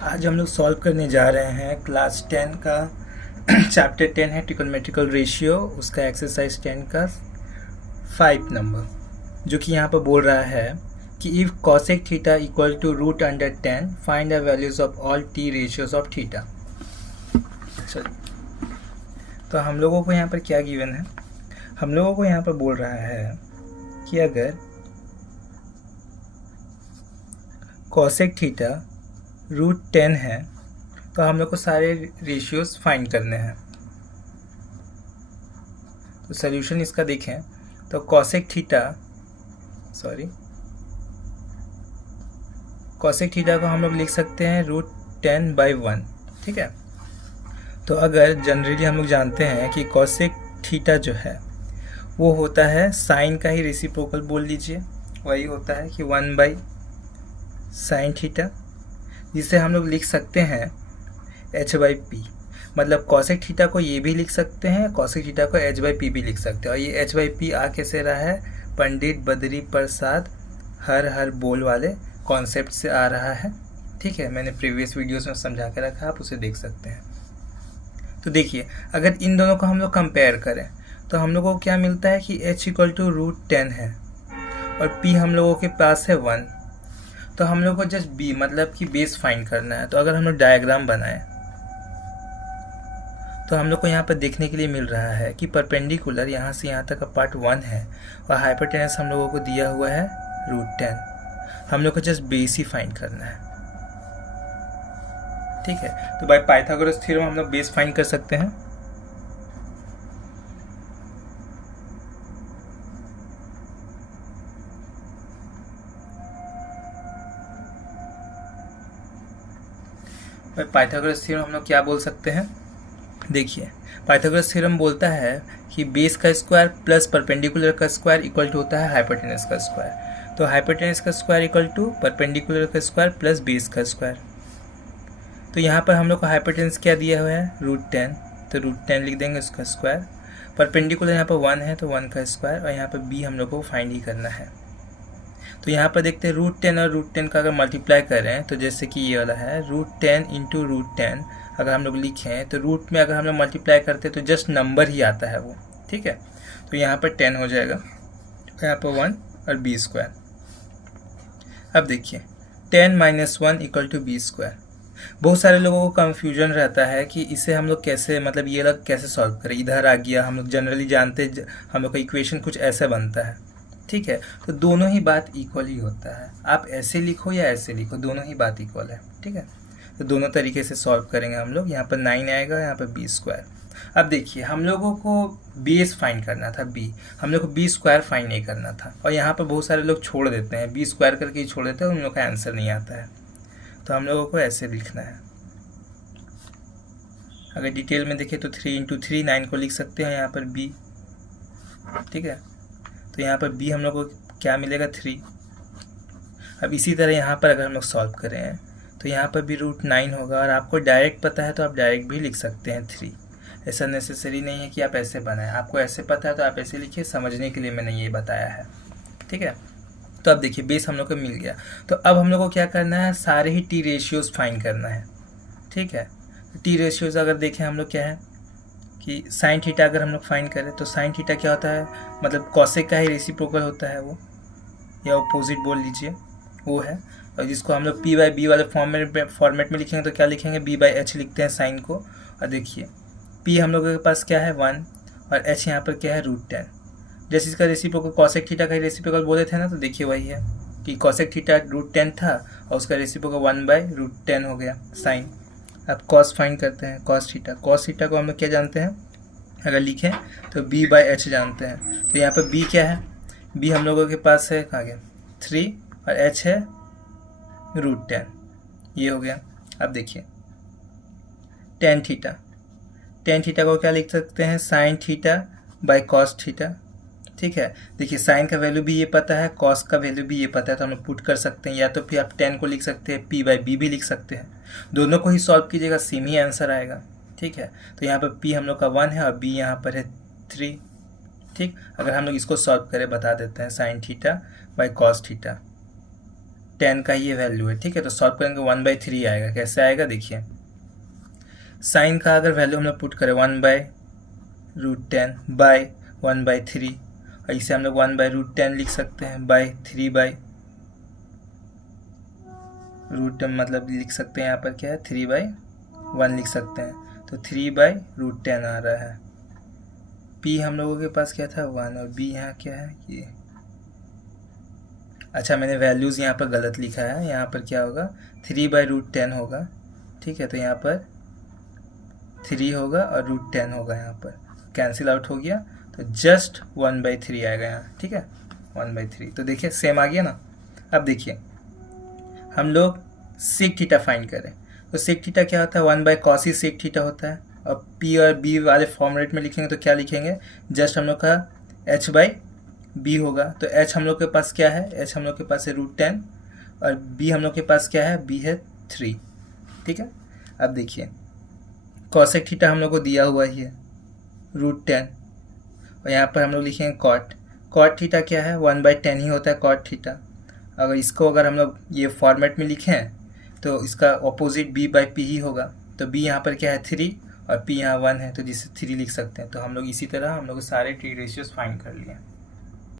आज हम लोग सॉल्व करने जा रहे हैं क्लास 10 का चैप्टर 10 है ट्रिग्नोमेट्रिकल रेशियो, उसका एक्सरसाइज 10 का 5 नंबर, जो कि यहाँ पर बोल रहा है कि if cosec theta equal to root under 10 find the values of all T ratios of theta. तो हम लोगों को यहाँ पर क्या गिवन है, हम लोगों को यहाँ पर बोल रहा है कि अगर cosec थीटा रूट 10 है तो हम लोग को सारे रेशियोज फाइंड करने हैं। तो सॉल्यूशन इसका देखें तो cosec थीटा को हम लोग लिख सकते हैं रूट 10/1। ठीक है, तो अगर जनरली हम लोग जानते हैं कि cosec थीटा जो है वो होता है साइन का ही रेसिप्रोकल, बोल लीजिए वही होता है कि 1/sin थीटा, जिसे हम लोग लिख सकते हैं h/p। मतलब cosec थीटा को ये भी लिख सकते हैं, cosec थीटा को h/p भी लिख सकते हैं। और ये h/p आ कैसे रहा है, पंडित बद्री प्रसाद हर हर बोल वाले कॉन्सेप्ट से आ रहा है। ठीक है, मैंने प्रीवियस वीडियोस में समझा के रखा है, आप उसे देख सकते हैं। तो देखिए, अगर इन दोनों को हम लोग कंपेयर करें तो हम लोगों को क्या मिलता है कि h इक्वल टू रूट 10 है और p हम लोगों के पास है 1। तो हम लोग को जस्ट b मतलब कि बेस फाइंड करना है। तो अगर हम लोग डायग्राम बनाएं तो हम लोग को यहाँ पर देखने के लिए मिल रहा है कि परपेंडिकुलर यहाँ से यहाँ तक का पार्ट 1 है और हाइपोटेनस हम लोगों को दिया हुआ है रूट 10। हम लोग को जस्ट बेस ही फाइंड करना है। ठीक है, तो बाय पाइथागोरस थ्योरम हम लोग बेस फाइंड कर सकते हैं। पाइथागोरस थ्योरम हम लोग क्या बोल सकते हैं, देखिए पाइथागोरस थ्योरम बोलता है कि बेस का स्क्वायर प्लस परपेंडिकुलर का स्क्वायर इक्वल टू होता है हाइपोटेनस का स्क्वायर। तो हाइपोटेनस का स्क्वायर इक्वल टू परपेंडिकुलर का स्क्वायर प्लस बेस का स्क्वायर। तो यहाँ पर हम लोग को हाइपोटेनस क्या दिया हुआ है रूट 10, तो रूट 10 लिख देंगे उसका स्क्वायर। परपेंडिकुलर यहाँ पर 1 है तो 1 का स्क्वायर, और यहाँ पर बी हम लोग को फाइंड ही करना है। तो यहाँ पर देखते हैं रूट 10 और रूट 10 का अगर मल्टीप्लाई करें तो जैसे कि ये वाला है रूट 10 इंटू रूट 10, अगर हम लोग लिखें तो रूट में अगर हम लोग मल्टीप्लाई करते हैं तो जस्ट नंबर ही आता है वो। ठीक है, तो यहाँ पर 10 हो जाएगा, यहाँ पर 1 और बी स्क्वायर। अब देखिए 10 minus 1 equal to B square. बहुत सारे लोगों को कन्फ्यूजन रहता है कि इसे हम लोग कैसे, मतलब ये लोग कैसे सॉल्व करें। इधर आ गया, हम लोग जनरली जानते हम लोग का इक्वेशन कुछ ऐसा बनता है। ठीक है, तो दोनों ही बात इक्वल ही होता है, आप ऐसे लिखो या ऐसे लिखो, दोनों ही बात इक्वल है। ठीक है, तो दोनों तरीके से सॉल्व करेंगे हम लोग। यहाँ पर 9 आएगा, यहाँ पर बी स्क्वायर। अब देखिए हम लोगों को बेस फाइंड करना था, बी, हम लोग को बी स्क्वायर फाइंड नहीं करना था। और यहाँ पर बहुत सारे लोग छोड़ देते हैं, बी स्क्वायर करके ही छोड़ देते हैं, उन लोग का आंसर नहीं आता है। तो हम लोगों को ऐसे लिखना है। अगर डिटेल में देखें तो 3 इंटू 3 9 को लिख सकते हैं, यहाँ पर बी। ठीक है, तो यहाँ पर b हम लोग को क्या मिलेगा 3। अब इसी तरह यहाँ पर अगर हम लोग सॉल्व करें तो यहाँ पर भी रूट 9 होगा, और आपको डायरेक्ट पता है तो आप डायरेक्ट भी लिख सकते हैं 3। ऐसा नेसेसरी नहीं है कि आप ऐसे बनाएं, आपको ऐसे पता है तो आप ऐसे लिखिए, समझने के लिए मैंने ये बताया है। ठीक है, तो अब देखिए बेस हम लोग को मिल गया। तो अब हम लोग को क्या करना है, सारे ही टी रेशियोज़ फाइंड करना है। ठीक है, टी रेशियोज़ अगर देखें हम लोग क्या है कि साइन थीटा अगर हम लोग फाइंड करें तो साइन थीटा क्या होता है, मतलब कॉसेक का ही रेसिप्रोकल होता है वो, या अपोजिट बोल लीजिए वो है। और जिसको हम लोग p/b वाले फॉर्मेट में लिखेंगे तो क्या लिखेंगे, b/h लिखते हैं साइन को। और देखिए p हम लोगों के पास क्या है 1 और h यहाँ पर क्या है रूट 10। जैसे इसका रेसिप्रोकल कॉसेक थीटा का ही रेसिप्रोकल बोले थे ना, तो देखिए वही है कि कॉसेक थीटा रूट 10 था और उसका रेसिप्रोकल 1/√10 हो गया साइन। अब कॉस फाइंड करते हैं, कॉस थीटा को हम लोग क्या जानते हैं, अगर लिखें तो b/h जानते हैं। तो यहाँ पर b क्या है, b हम लोगों के पास है कहाँ गया 3 और h है रूट 10, ये हो गया। अब देखिए टेन थीटा को क्या लिख सकते हैं, sine theta by cos theta. ठीक है, देखिए साइन का वैल्यू भी ये पता है, कॉस का वैल्यू भी ये पता है, तो हम लोग पुट कर सकते हैं। या तो फिर आप 10 को लिख सकते हैं, p/b भी लिख सकते हैं। दोनों को ही सॉल्व कीजिएगा, सेम ही आंसर आएगा। ठीक है, तो यहाँ पर p हम लोग का 1 है और b यहाँ पर है 3। ठीक, अगर हम लोग इसको सॉल्व करें बता देते हैं, sine theta by cos theta. 10 का ये वैल्यू है, ठीक है। तो सॉल्व करेंगे 1/3 आएगा। कैसे आएगा देखिए, साइन का अगर वैल्यू हम लोग पुट करें 1/√10 बाय 1/3, और इसे हम लोग 1/√10 लिख सकते हैं बाय 3/√10, मतलब लिख सकते हैं यहाँ पर क्या है 3/1 लिख सकते हैं। तो 3/√10 आ रहा है। p हम लोगों के पास क्या था 1, और b यहाँ क्या है ये, अच्छा मैंने वैल्यूज़ यहाँ पर गलत लिखा है। यहाँ पर क्या होगा 3/√10 होगा, ठीक है। तो यहाँ पर 3 होगा और √10 होगा, यहाँ पर कैंसिल आउट हो गया, तो जस्ट 1/3 आएगा यहाँ, ठीक है 1/3। तो देखिए सेम आ गया ना। अब देखिए हम लोग सेक थीटा फाइंड करें, तो सेक थीटा क्या होता है 1/cos सेक थीटा होता है। अब p और b वाले फॉर्मेट में लिखेंगे तो क्या लिखेंगे, जस्ट हम लोग का h/b होगा। तो h हम लोग के पास क्या है, h हम लोग के पास है √10, और b हम लोग के पास क्या है, b है 3, ठीक है। अब देखिए कॉसेक थीटा हम लोग को दिया हुआ ही है √10, और यहाँ पर हम लोग लिखेंगे कॉट थीटा क्या है 1/10 ही होता है कॉट थीटा। अगर इसको अगर हम लोग ये फॉर्मेट में लिखें तो इसका ऑपोजिट b/p ही होगा। तो b यहाँ पर क्या है 3 और p यहाँ 1 है, तो जिससे 3 लिख सकते हैं। तो हम लोग इसी तरह हम लोग सारे t रेशियोज फाइंड कर लिए।